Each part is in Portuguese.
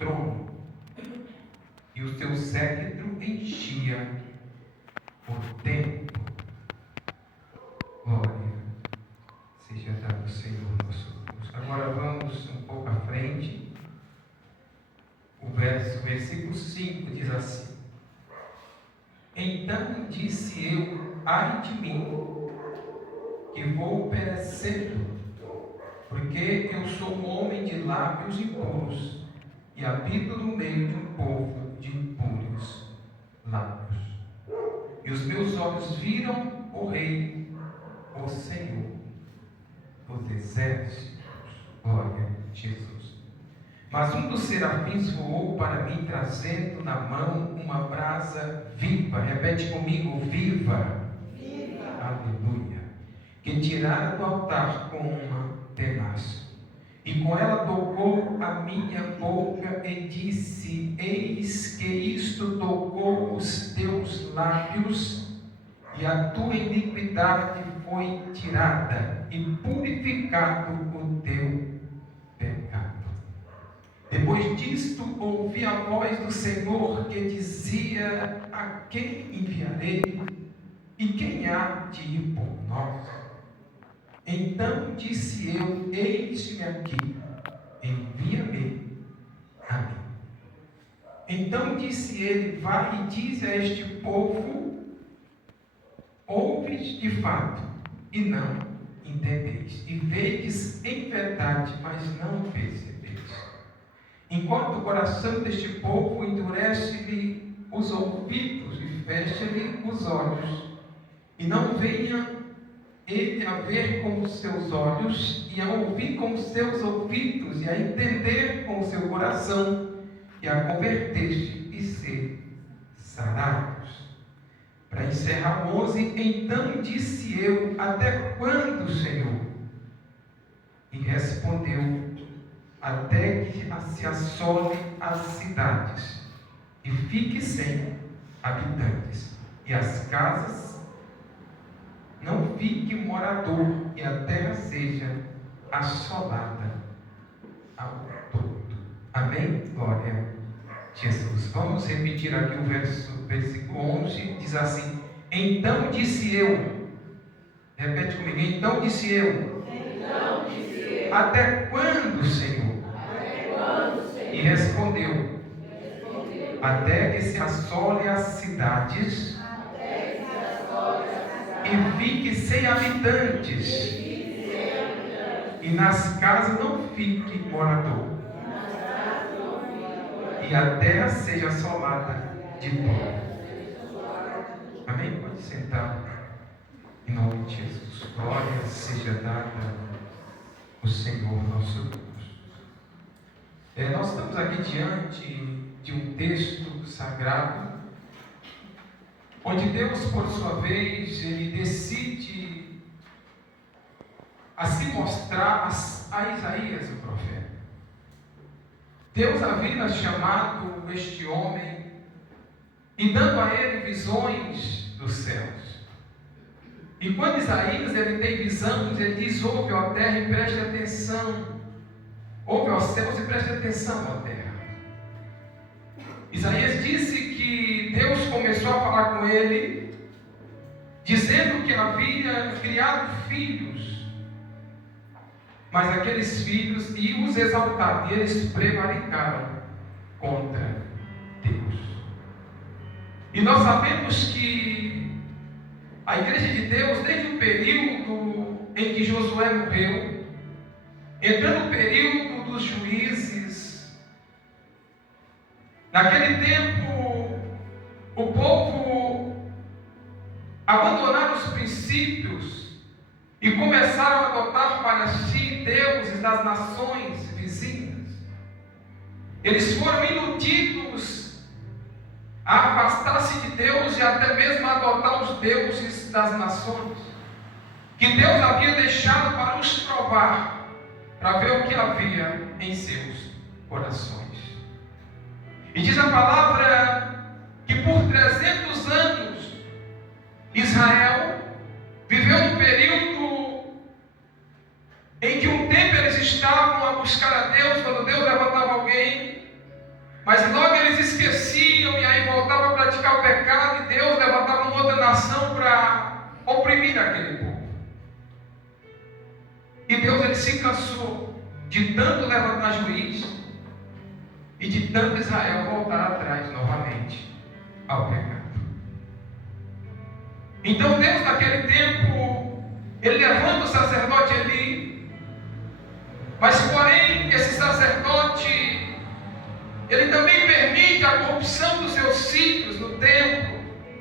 trono, e o seu cetro enchia o templo. Glória seja dada ao Senhor nosso Deus. Agora vamos um pouco à frente. O versículo 5 diz assim: Então disse eu, ai de mim, que vou perecendo, porque eu sou um homem de lábios impuros, e habito no meio de um povo de impuros lábios. E os meus olhos viram o Rei, o Senhor dos exércitos. Glória a Jesus. Mas um dos serafins voou para mim, trazendo na mão uma brasa viva. Repete comigo: viva. Viva. Aleluia. Que tirara do altar com uma tenaz. E com ela tocou a minha boca e disse: Eis que isto tocou os teus lábios, e a tua iniquidade foi tirada, e purificado o teu pecado. Depois disto, ouvi a voz do Senhor que dizia: A quem enviarei? E quem há de ir por nós? Então disse eu: Eis-me aqui, envia-me a mim. Então disse ele: Vai e diz a este povo: Ouves de fato, e não entendeis, e vedes em verdade, mas não percebeis. Enquanto o coração deste povo endurece-lhe os ouvidos e fecha-lhe os olhos, e não venha ele a ver com os seus olhos, e a ouvir com os seus ouvidos, e a entender com o seu coração, e a converter-se e ser sarados. Para encerrar 11, então disse eu: Até quando, Senhor? E respondeu: Até que se assole as cidades, e fique sem habitantes, e as casas não fique morador, e a terra seja assolada ao todo. Amém? Glória a Jesus. Vamos repetir aqui o versículo 11, diz assim: Então disse eu, repete comigo, então disse eu, até quando, Senhor? E respondeu, até que se assole as cidades, e fique sem habitantes, e nas casas não fique morador, e a terra seja assolada de todo. Amém? Pode sentar, em nome de Jesus. Glória seja dada ao Senhor nosso Deus. Nós estamos aqui diante de um texto sagrado, onde Deus, por sua vez, Ele decide a se mostrar a Isaías, o profeta. Deus havia chamado este homem e dando a ele visões dos céus. E quando Isaías ele tem visões, ele diz: ouve, ó terra, e preste atenção. Ouve, ó céus, e preste atenção, ó terra. Isaías disse que Deus começou a falar com ele, dizendo que havia criado filhos, mas aqueles filhos iam os exaltar, e eles prevaricaram contra Deus. E nós sabemos que a igreja de Deus, desde o período em que Josué morreu, entrando no período dos juízes, naquele tempo, o povo abandonaram os princípios e começaram a adotar para si deuses das nações vizinhas. Eles foram iludidos a afastar-se de Deus e até mesmo a adotar os deuses das nações, que Deus havia deixado para os provar, para ver o que havia em seus corações. E diz a palavra que por 300 anos Israel viveu um período em que um tempo eles estavam a buscar a Deus, quando Deus levantava alguém, Mas logo eles esqueciam e aí voltavam a praticar o pecado, e Deus levantava uma outra nação para oprimir aquele povo. E Deus, ele se cansou de tanto levantar juiz e de tanto Israel voltar atrás novamente ao pecado. Então Deus, naquele tempo, ele levanta o sacerdote Eli, mas porém esse sacerdote, ele também permite a corrupção dos seus filhos no templo,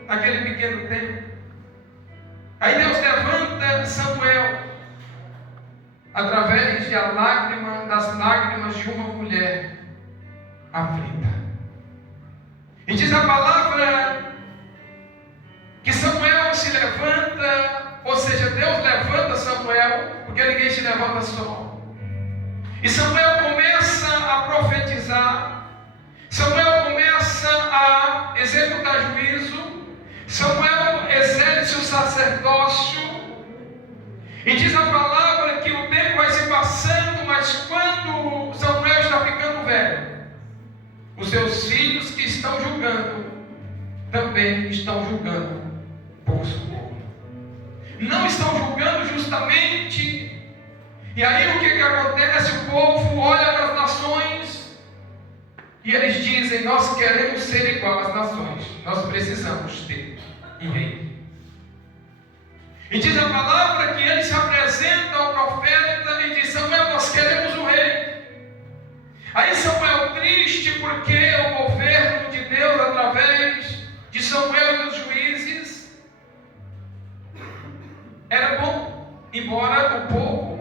naquele pequeno templo. Aí Deus levanta Samuel através das lágrimas de uma mulher aflita. E diz a palavra que Samuel se levanta, ou seja, Deus levanta Samuel, porque ninguém se levanta só. E Samuel começa a profetizar, Samuel começa a executar juízo, Samuel exerce o sacerdócio, e diz a palavra que o tempo vai se passando, mas quando Samuel está ficando velho, os seus filhos que estão julgando, também estão julgando por seu povo. Não estão julgando justamente. E aí o que acontece? O povo olha para as nações e eles dizem: nós queremos ser igual às nações, nós precisamos ter um rei. E diz a palavra que ele se apresenta ao profeta e diz: Samuel, nós queremos um rei. Aí Samuel, triste porque o governo de Deus através de Samuel e dos juízes era bom, embora o povo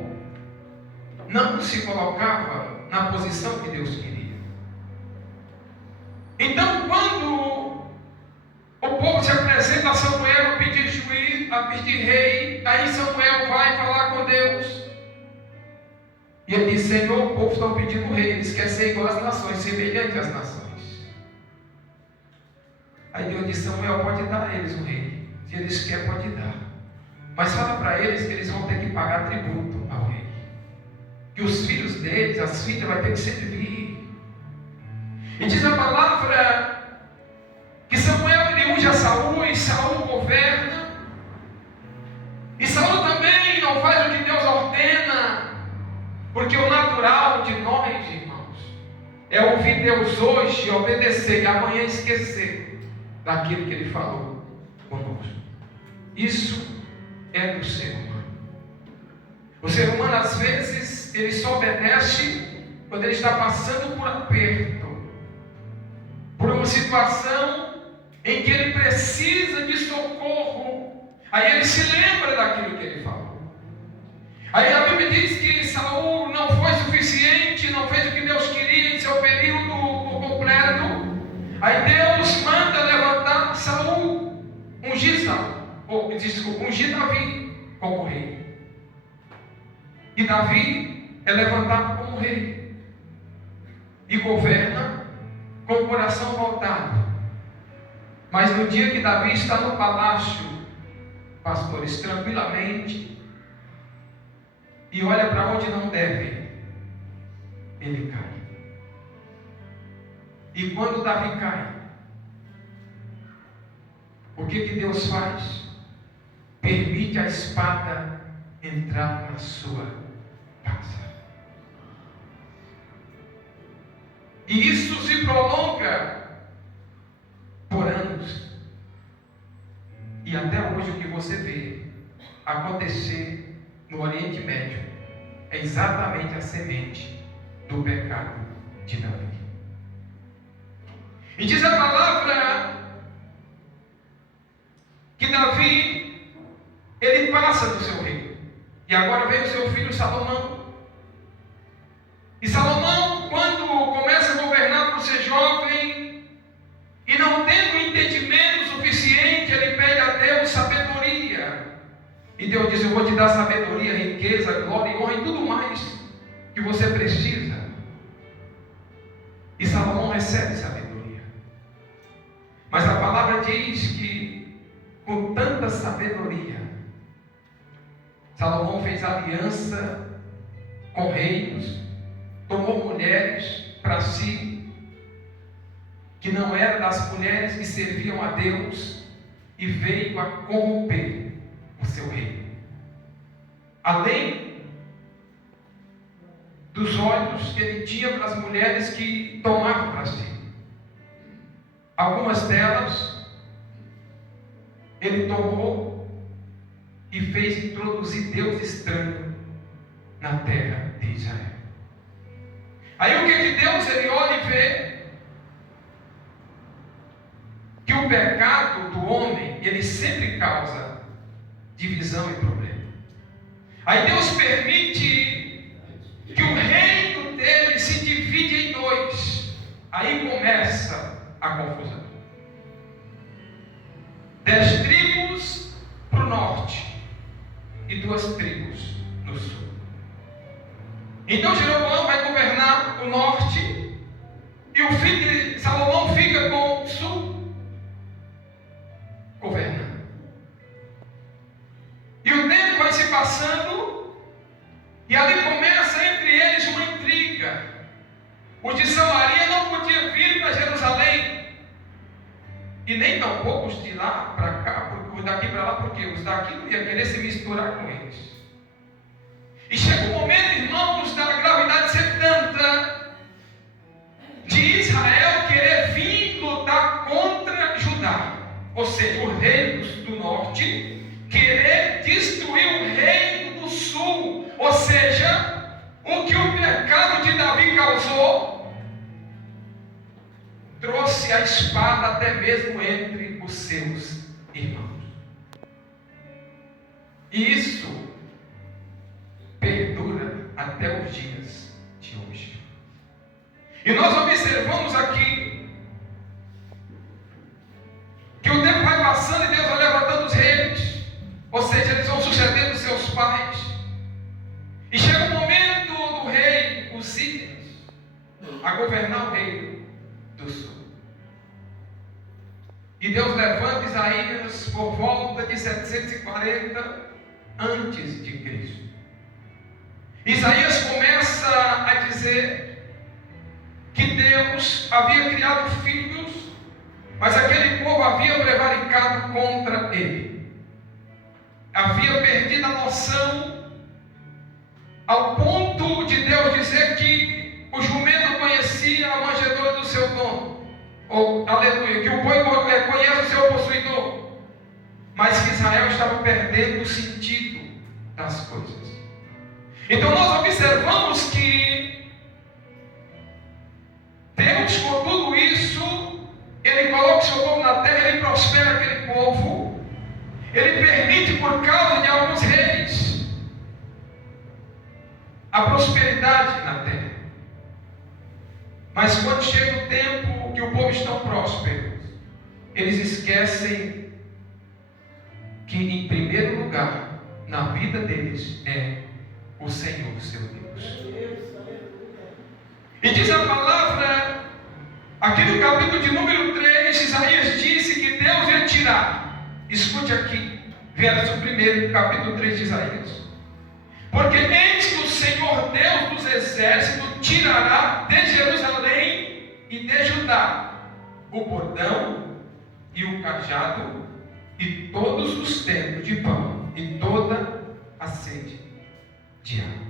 não se colocava na posição que Deus queria. Então, quando o povo se apresenta a Samuel a pedir juiz, a pedir rei, aí Samuel vai falar com Deus. E ele diz: Senhor, o povo está pedindo rei, eles querem ser igual às nações, semelhante às nações. Aí Deus diz: Samuel, pode dar a eles um rei. Se eles querem, pode dar. Mas fala para eles que eles vão ter que pagar tributo ao rei. Que os filhos deles, as filhas, vão ter que servir. E diz a palavra que Samuel ele unge a Saul, e Saul governa. E Saul também não faz o que Deus ordena, porque o natural de nós, irmãos, é ouvir Deus hoje, obedecer, e amanhã esquecer daquilo que Ele falou conosco. Isso é do ser humano. O ser humano, às vezes, ele só obedece quando ele está passando por aperto, por uma situação em que ele precisa de socorro. Aí ele se lembra daquilo que ele falou. Aí a Bíblia diz que Saul não foi suficiente, não fez o que Deus queria em seu período por completo. Aí Deus manda levantar Saul, ungir Davi como rei. E Davi é levantado como rei e governa com o coração voltado. Mas no dia que Davi está no palácio, pastores, tranquilamente, e olha para onde não deve, ele cai. E quando Davi cai, o que Deus faz? Permite a espada entrar na sua casa. E isso se prolonga por anos. E até hoje o que você vê acontecer no Oriente Médio é exatamente a semente do pecado de Davi. E diz a palavra que Davi, ele passa do seu reino. E agora vem o seu filho Salomão. E Salomão, quando começa a governar por ser jovem e não tendo entendimento suficiente, ele pede a Deus sabedoria. E Deus diz: eu vou te dar sabedoria, riqueza, glória e honra e tudo mais que você precisa. E Salomão recebe sabedoria. Mas a palavra diz que com tanta sabedoria, Salomão fez aliança com reinos, tomou mulheres para si, que não era das mulheres que serviam a Deus, e veio a corromper o seu reino. Além dos olhos que ele tinha para as mulheres que tomavam para si, algumas delas ele tomou e fez introduzir Deus estranho na terra de Israel. Aí o que Deus ele olha e vê? Que o pecado do homem, ele sempre causa divisão e problema. Aí Deus permite que o reino dele se divide em dois. Aí começa a confusão. 10 tribos para o norte e 2 tribos no sul. Então Jeroboão vai governar o norte e o filho de Salomão fica com o sul governando. E o tempo vai se passando e ali começa entre eles uma intriga. Os de Samaria não podiam vir para Jerusalém e nem tampouco os de lá para cá, os daqui para lá, porque os daqui não iam querer se misturar com eles. E chega um momento, irmãos, da gravidade ser tanta de Israel querer vir lutar contra Judá, ou seja, o reino do norte querer destruir o reino do sul, ou seja, o que o pecado de Davi causou trouxe a espada até mesmo entre os seus irmãos. E isso perdura até os dias de hoje. E nós observamos aqui que o tempo vai passando e Deus vai levantando os reis, ou seja, eles vão sucedendo seus pais. E chega o momento do rei Uzias a governar o reino do sul. E Deus levanta Isaías por volta de 740 antes de Cristo. Isaías começa a dizer que Deus havia criado filhos, mas aquele povo havia prevaricado contra ele. Havia perdido a noção ao ponto de Deus dizer que o jumento conhecia a manjedoura do seu dono, ou, aleluia, que o boi conhece o seu possuidor, mas que Israel estava perdendo o sentido das coisas. Então nós observamos que Deus, com tudo isso, Ele coloca o seu povo na terra, Ele prospera aquele povo, Ele permite, por causa de alguns reis, a prosperidade na terra. Mas quando chega o tempo que o povo está próspero, eles esquecem que em primeiro lugar na vida deles é o Senhor, seu Deus. E diz a palavra, aqui no capítulo de número 3, Isaías disse que Deus ia tirar. Escute aqui, verso 1, capítulo 3 de Isaías. Porque eis que o Senhor Deus dos exércitos tirará de Jerusalém e de Judá o bordão e o cajado e todos os tempos de pão e toda a sede de água.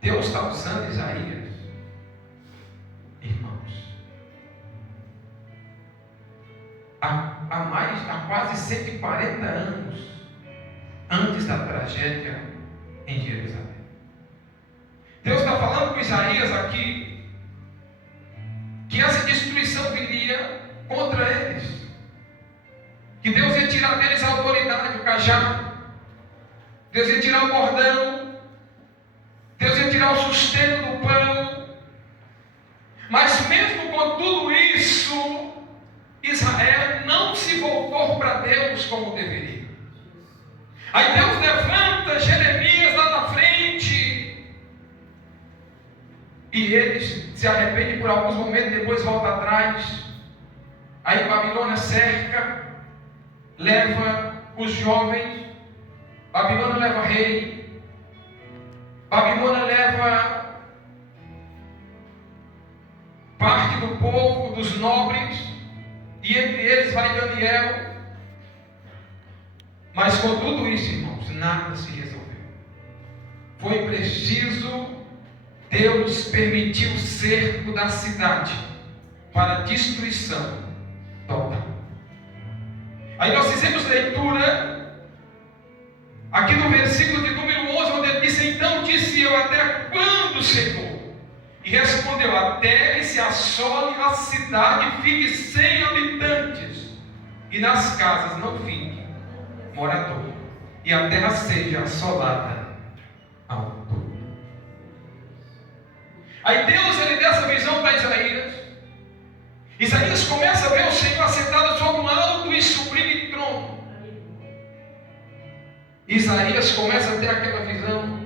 Deus está usando Isaías, irmãos, há quase 140 anos antes da tragédia em Jerusalém. Deus está falando com Isaías aqui que essa destruição viria contra eles, que Deus ia tirar deles a autoridade, o cajado, Deus ia tirar o bordão, Deus ia tirar o sustento do pão. Mas mesmo com tudo isso, Israel não se voltou para Deus como deveria. Aí Deus levanta Jeremias lá na frente e eles se arrependem por alguns momentos, depois volta atrás. Aí Babilônia cerca, leva os jovens, Babilônia leva rei, Babilônia leva parte do povo, dos nobres, e entre eles vai Daniel. Mas com tudo isso, irmãos, nada se resolveu. Foi preciso, Deus permitiu o cerco da cidade para destruição total. Aí nós fizemos leitura aqui no versículo de número 11, onde ele disse: então disse eu, até quando, Senhor? E respondeu: até que se assole a cidade e fique sem habitantes, e nas casas não fique morador, e a terra seja assolada ao todo. Aí Deus, ele dá essa visão para Isaías. Isaías começa a ver o Senhor assentado sobre um alto e sublime trono. Isaías começa a ter aquela visão.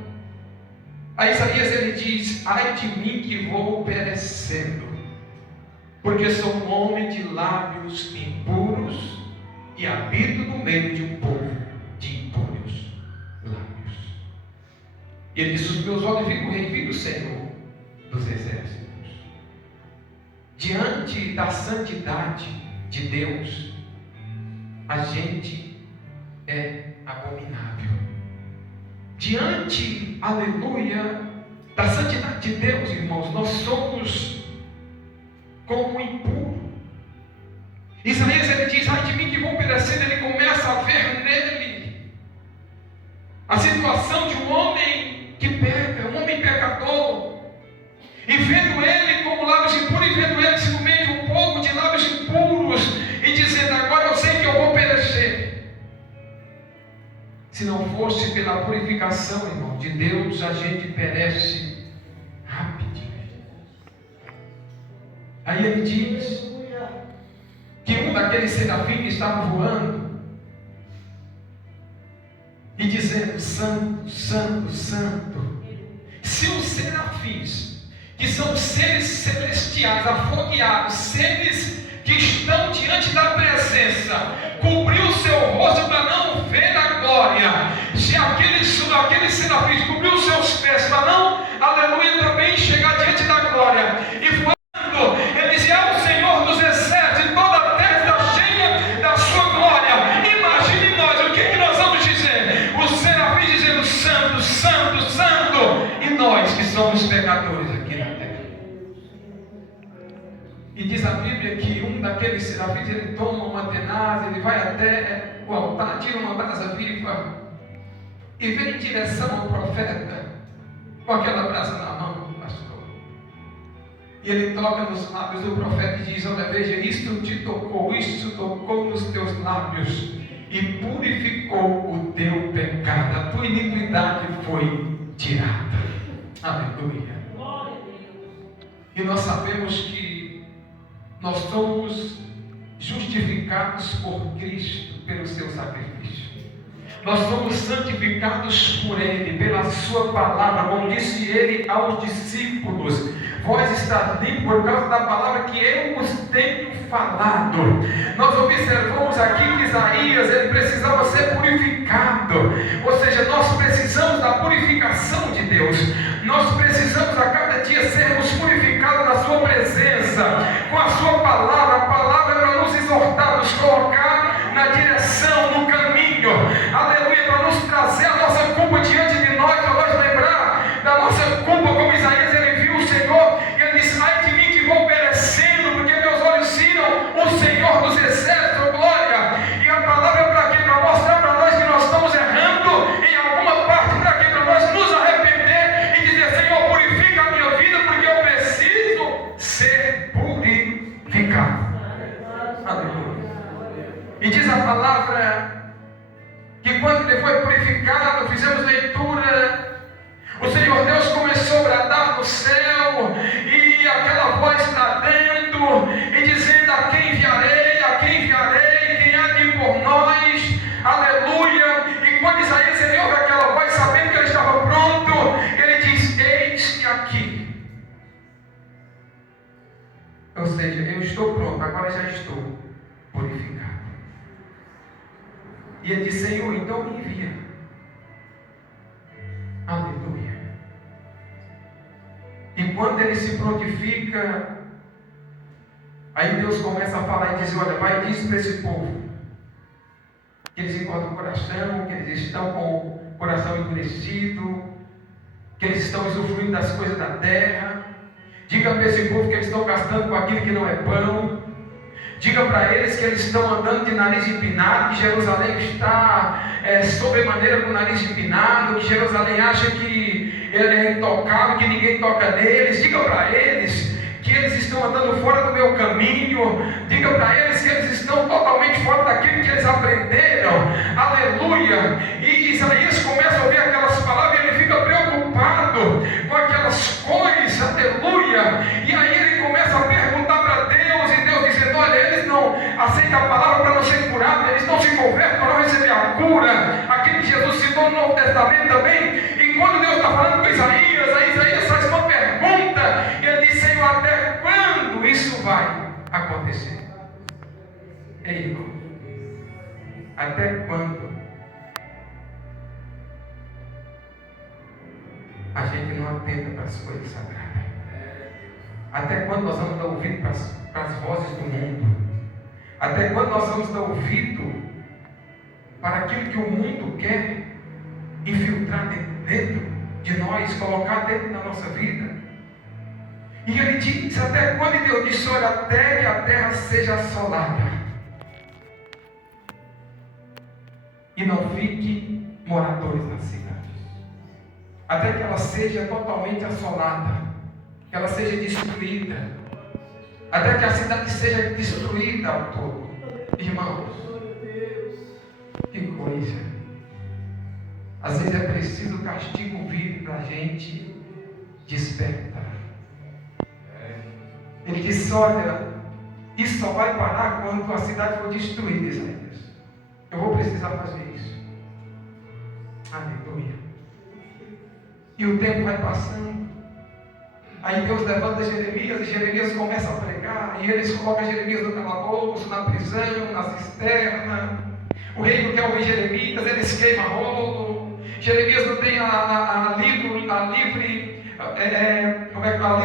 A Isaías ele diz: ai de mim que vou perecendo, porque sou um homem de lábios impuros e habito no meio de um povo de impuros lábios. E ele diz: os meus olhos viram o Senhor dos exércitos. Diante da santidade de Deus, a gente é abominável. Diante, aleluia, da santidade de Deus, irmãos, nós somos como impuro. Isaías ele diz: ai de mim que vou perecendo. Ele começa a ver nele a situação de um homem que peca, um homem pecador, e vendo ele como lábios impuros, e vendo ele no meio de um povo de lábios impuros, e dizendo: agora eu sei que eu vou perecer. Se não fosse pela purificação, irmão, de Deus, a gente perece rapidinho. Aí ele diz que um daqueles serafins que estava voando e dizendo: santo, santo, santo. Se os serafins, que são seres celestiais, afogueados, seres que estão diante da presença, cobriu o seu rosto para não ver a glória, se aqueles serafins cobriu os seus pés para não, aleluia, também chegar diante da glória, e voando, ele dizia: é o Senhor dos exércitos, toda a terra está cheia da sua glória. Imagine nós, o que nós vamos dizer? Os serafins dizendo: santo, santo, santo, e nós que somos pecadores aqui na terra. E diz a Bíblia que um daqueles serafins, ele toma uma tenaz, ele vai até o altar, tira uma brasa viva e vem em direção ao profeta com aquela brasa na mão, pastor. E ele toca nos lábios do profeta e diz: olha, veja, isto te tocou, isto tocou nos teus lábios e purificou o teu pecado, a tua iniquidade foi tirada. Aleluia. E nós sabemos que nós somos justificados por Cristo, pelo seu sacrifício. Nós somos santificados por Ele, pela sua palavra, como disse Ele aos discípulos: vós estáis limpos por causa da palavra que eu vos tenho falado. Nós observamos aqui que Isaías, ele precisava ser purificado, ou seja, nós precisamos da purificação de Deus. Nós precisamos a cada dia sermos purificados na sua presença, com a sua palavra. A palavra é para nos exortar, nos colocar na direção, no caminho, aleluia, para nos trazer a nossa culpa diante de nós, para nós lembrar da nossa culpa, como Isaías, ele viu o Senhor, e ele disse: ai de mim que vou perecendo, porque meus olhos viram o Senhor dos exércitos, glória. E a palavra é para quê? Para mostrar para nós que nós estamos errando em alguma parte, para quê? Para nós nos arrepender e dizer: Senhor, purifica a minha vida, porque eu preciso ser purificado. Aleluia. E diz a palavra que quando ele foi purificado, fizemos leitura, o Senhor Deus começou a bradar no céu, e aquela voz bradando e dizendo: a quem enviarei, a quem enviarei, quem há de ir por nós, aleluia. E quando Isaías ele ouve aquela voz, sabendo que ele estava pronto, ele diz: eis-me aqui. Ou seja, eu estou pronto, agora já estou purificado. E ele diz: Senhor, então me envia. Aleluia. E quando ele se prontifica, Aí Deus começa a falar e diz: olha, vai disso para esse povo, que eles encontram o coração, que eles estão com o coração endurecido, que eles estão usufruindo das coisas da terra. Diga para esse povo que eles estão gastando com aquilo que não é pão. Diga para eles que eles estão andando de nariz empinado, que Jerusalém está sobremaneira com o nariz empinado, que Jerusalém acha que ele é intocável, que ninguém toca neles. Diga para eles que eles estão andando fora do meu caminho. Diga para eles que eles estão totalmente fora daquilo que eles aprenderam. Aleluia! E Isaías começa a ouvir aquelas palavras e ele fica preocupado com aquelas coisas. Aleluia! E aí ele começa a perguntar para Deus, e Deus dizendo: olha, eles não aceitam a palavra para não ser curados, eles não se convertem para não receber a cura, aquilo que Jesus citou no Novo Testamento também. E quando Deus está falando com Isaías, aí Isaías faz uma pergunta, e ele diz: Senhor, até quando isso vai acontecer? Ei, irmão, até quando a gente não atenta para as coisas sagradas? Até quando nós vamos dar ouvido para as vozes do mundo? Até quando nós vamos dar ouvido para aquilo que o mundo quer infiltrar dentro de nós, colocar dentro da nossa vida? E ele diz: até quando? E Deus disse: olha, até que a terra seja assolada e não fique moradores nas cidades. Até que ela seja totalmente assolada, que ela seja destruída, até que a cidade seja destruída ao todo. Irmãos, que coisa! Às vezes é preciso o castigo vir para a gente despertar. Ele disse: olha, isso só vai parar quando a cidade for destruída, Isaías. Eu vou precisar fazer isso. Aleluia. E o tempo vai passando. Aí Deus levanta Jeremias, e Jeremias começa a pregar, e eles colocam Jeremias no calabouço, na prisão, na cisterna. O rei não quer ouvir Jeremias, eles queimam rolo. Jeremias não tem a livre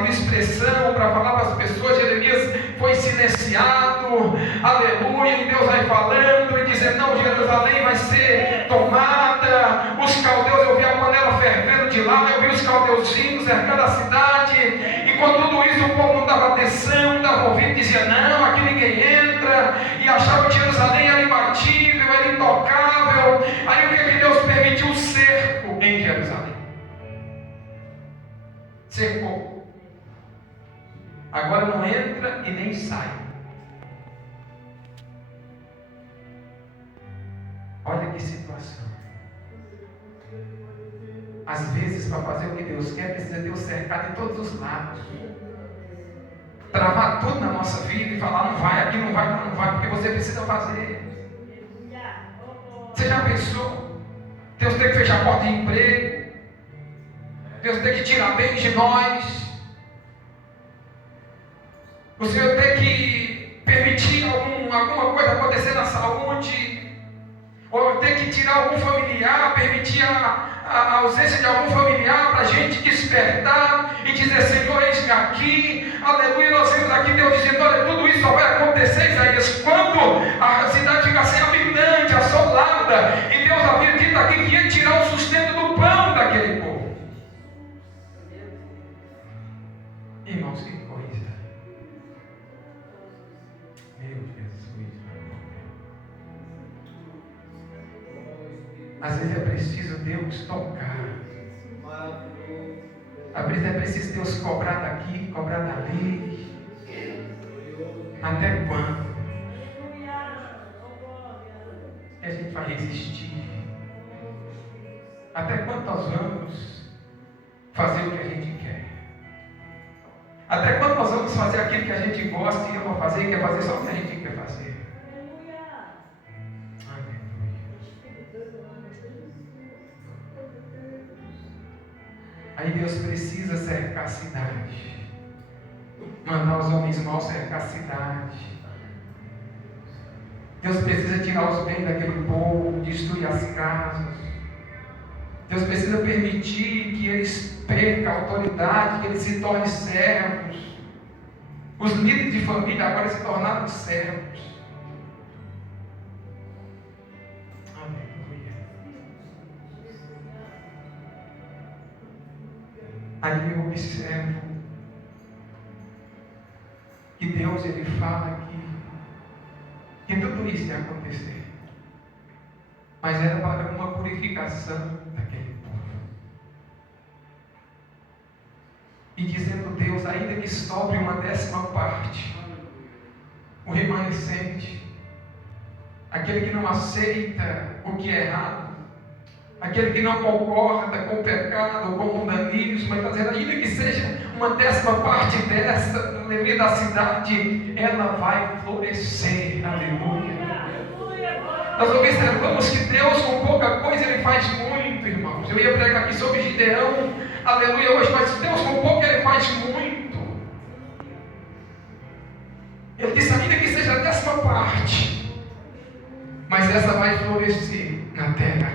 expressão para falar para as pessoas. Jeremias foi silenciado. Aleluia. E Deus vai falando e dizendo: não, Jerusalém vai ser tomada. Os caldeus, eu vi a panela fervendo de lá, eu vi os caldeus vindo, cercando a cidade. E com tudo isso o povo não dava atenção, não dava ouvido, dizia: não, aqui ninguém entra. E achava que Jerusalém era imbatível, era intocável. Aí o que é que Deus permitiu? O cerco em Jerusalém. Cercou. Agora não entra e nem sai. Olha que situação. Às vezes, para fazer o que Deus quer, precisa Deus cercar de todos os lados, travar tudo na nossa vida e falar: não vai, aqui não vai, não vai, porque você precisa fazer. Você já pensou? Deus tem que fechar a porta de emprego, Deus tem que tirar bens de nós, o Senhor tem que permitir alguma coisa acontecer na saúde, ou tem que tirar algum familiar, permitir a ausência de algum familiar para a gente despertar e dizer: Senhor, eis-me aqui. Aleluia. Nós vemos aqui Deus dizendo: olha, tudo isso só vai acontecer, Isaías, quando a cidade ficar sem habitante, assolada. E Deus havia dito aqui que ia tirar o sustento do pão daquele povo. Irmãos, que coisa! Meu Jesus, às vezes é preciso Deus tocar. Às vezes é preciso Deus cobrar daqui, cobrar dali. Até quando? Que a gente vai resistir? Até quando nós vamos fazer o que a gente quer? Até quando nós vamos fazer aquilo que a gente gosta e ama fazer, e quer fazer só o que a gente quer fazer? Aí Deus precisa cercar a cidade, mandar os homens maus cercar a cidade. Deus precisa tirar os bens daquele povo, destruir as casas. Deus precisa permitir que eles percam a autoridade, que eles se tornem servos. Os líderes de família agora se tornaram servos. Aleluia. Aí eu observo que Deus, Ele fala que tudo isso ia acontecer. Mas era para uma purificação daquele povo. E dizendo Deus, ainda que sobre uma 10ª, o remanescente, aquele que não aceita o que é errado, aquele que não concorda com o pecado, com o mundanismo, mas está dizendo, ainda que seja uma 10ª dessa, aleluia, da cidade, ela vai florescer, aleluia. Nós observamos que Deus com pouca coisa Ele faz muito, irmãos. Eu ia pregar aqui sobre Gideão, aleluia, hoje, mas Deus com pouco Ele faz muito. Ele disse, ainda que seja a 10ª, mas essa vai florescer na terra,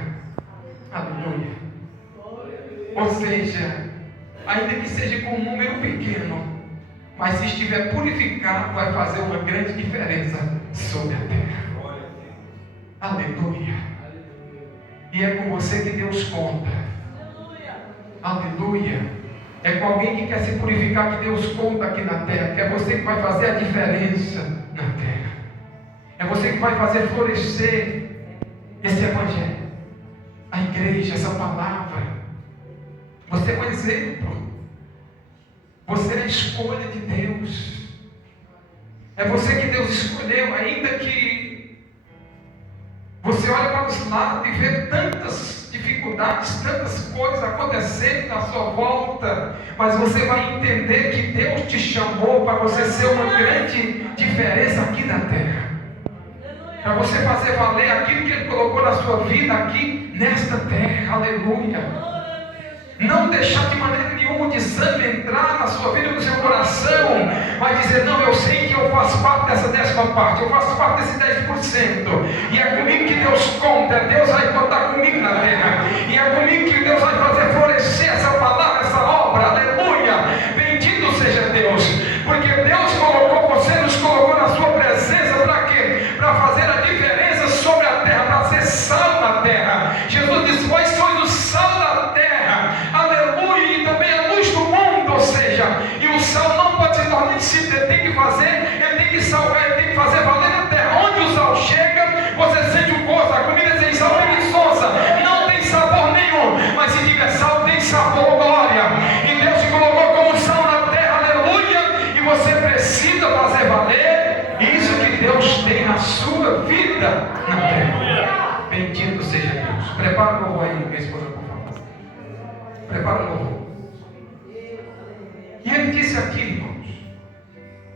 aleluia. Ou seja, ainda que seja com um número pequeno, mas se estiver purificado, vai fazer uma grande diferença sobre a terra. Aleluia. E é com você que Deus conta. Aleluia. É com alguém que quer se purificar que Deus conta aqui na terra. Que é você que vai fazer a diferença na terra. É você que vai fazer florescer esse evangelho, a igreja, essa palavra. Você é um exemplo. Você é a escolha de Deus. É você que Deus escolheu, ainda que você olha para os lados e vê tantas dificuldades, tantas coisas acontecendo à sua volta, mas você vai entender que Deus te chamou para você ser uma grande diferença aqui na terra, para você fazer valer aquilo que Ele colocou na sua vida aqui nesta terra, aleluia. Não deixar de maneira nenhuma o desânimo entrar na sua vida, no seu coração, mas dizer, não, eu sei que eu faço parte dessa 10ª, eu faço parte desse 10%, e é comigo que Deus conta, Deus vai contar comigo na terra, e é comigo que Deus vai fazer florescer essa palavra, essa obra, aleluia, bendito seja Deus, porque Deus colocou você, nos colocou na sua presença, para quê? Para fazer a diferença sobre a terra, para ser sal na terra. Jesus disse, vós sois o sal da terra, aleluia, e também a luz do mundo, ou seja, e o sal não pode se tornar discípulo, ele tem que fazer, ele tem que salgar, ele tem que fazer valer na terra. Onde o sal chega, você sente o gosto, a comida sem sal é preguiçosa, não tem sabor nenhum, mas se tiver sal, tem sabor, glória, e Deus te colocou como sal na terra, aleluia, e você precisa fazer valer isso que Deus tem na sua vida na terra. Bendito seja Deus. Prepara o louvor aí, minha esposa, por favor. Prepara o louvor. E ele disse aqui, irmãos,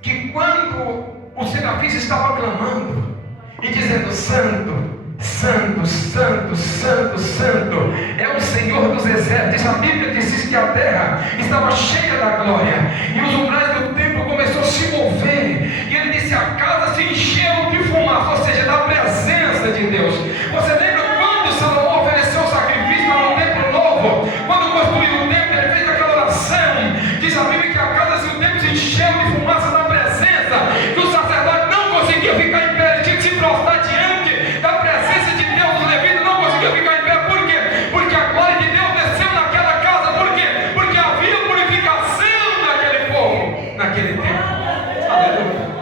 que quando os serafins estavam clamando e dizendo, santo, santo, santo, santo, santo, é o Senhor dos exércitos. A Bíblia diz que a terra estava cheia da glória, e os umbrais do templo começaram a se mover, e ele disse, a casa se encheu de fumaça, ou seja, da presença de Deus. Você lembra quando Salomão ofereceu o sacrifício para o templo novo? Quando construiu o templo, ele fez aquela oração, diz a Bíblia que a casa e o templo se encheu de fumaça da presença, que o sacerdote não conseguia ficar em pé, ele tinha que se prostrar diante da presença de Deus. O levita não conseguia ficar em pé, por quê? Porque a glória de Deus desceu naquela casa, por quê? Porque havia purificação naquele povo, naquele tempo. Aleluia.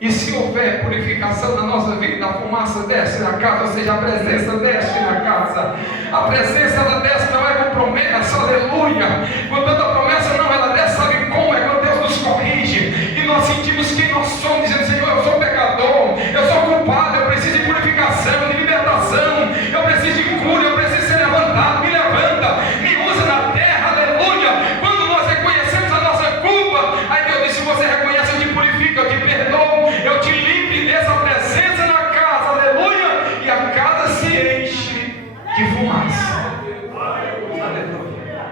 E se houver purificação na nossa vida, a fumaça desce na casa, ou seja, a presença desce na casa. A presença ela desce, não é com promessa, aleluia. Quando a promessa não, ela desce, sabe como? É quando Deus nos corrige e nós sentimos quem nós somos, dizendo, Senhor, eu sou pecador, eu sou culpado, eu preciso de purificação, de libertação, eu preciso de cura, eu preciso ser levantado, me levanta, me usa na terra, aleluia. Quando nós reconhecemos a nossa culpa, aí Deus diz, se você reconhece, eu te purifico, eu te perdoo, eu te livre dessa presença na casa, aleluia, e a casa se enche de fumaça, aleluia,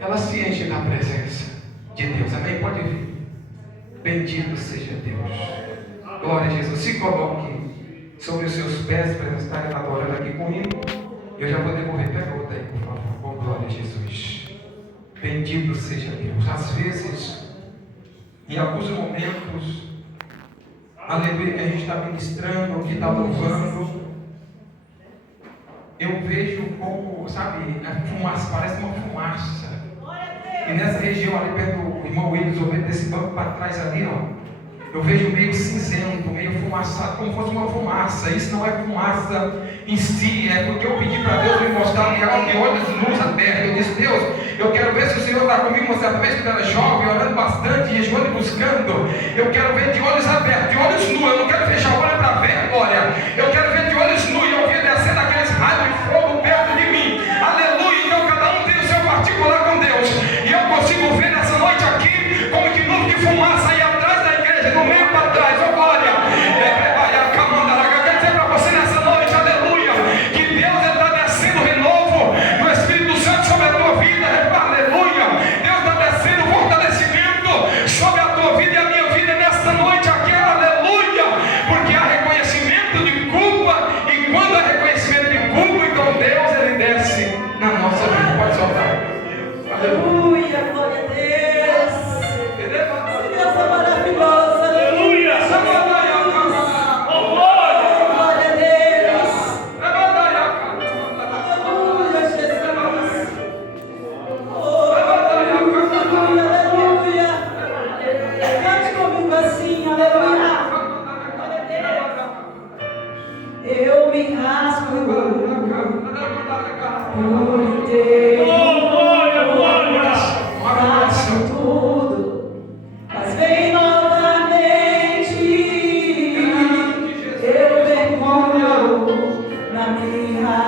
ela se enche da presença de Deus, amém? Pode vir, bendito seja Deus, glória a Jesus. Se coloque sobre os seus pés para estarem adorando aqui comigo, eu já vou devolver, pega outra aí, por favor, com glória a Jesus, bendito seja Deus. Às vezes Em alguns momentos, aleluia, que a gente está ministrando, que está louvando, eu vejo como, sabe, a fumaça, parece uma fumaça. E nessa região ali perto do irmão Willis, ou desse banco para trás ali, ó, eu vejo meio cinzento, meio fumaçado, como se fosse uma fumaça. Isso não é fumaça em si, é porque eu pedi para Deus me mostrar algo de olhos nus abertos. Eu disse: Deus, eu quero ver se o Senhor está comigo uma certa vez que eu era jovem, orando bastante, jejuando e buscando. Eu quero ver de olhos abertos, de olhos nus. Eu não quero fechar o olho para ver, glória. Eu quero ver de olhos nus e ouvir descendo aqueles raios de fogo perto de mim. Aleluia. Então cada um tem o seu particular com Deus. E eu consigo ver nessa noite aqui como que nuvem de fumaça aí atrás da igreja, no meio para trás. Oh glória. Eu quero dizer para você nessa noite, aleluia, que Deus está descendo renovo do Espírito Santo sobre a tua vida. Aleluia. Deus está descendo fortalecimento sobre a tua vida e a minha vida nessa noite aqui. Aleluia. Porque há reconhecimento de culpa, e quando há reconhecimento de culpa, então Deus, ele desce na nossa vida. Pode soltar. Aleluia, glória a Deus. Deus é maravilhoso. Aleluia. Glória a Deus. Aleluia, Jesus. Aleluia. Cante comigo assim, aleluia. Eu me rasgo por inteiro. Faço tudo, mas vem novamente. Eu mergulho na minha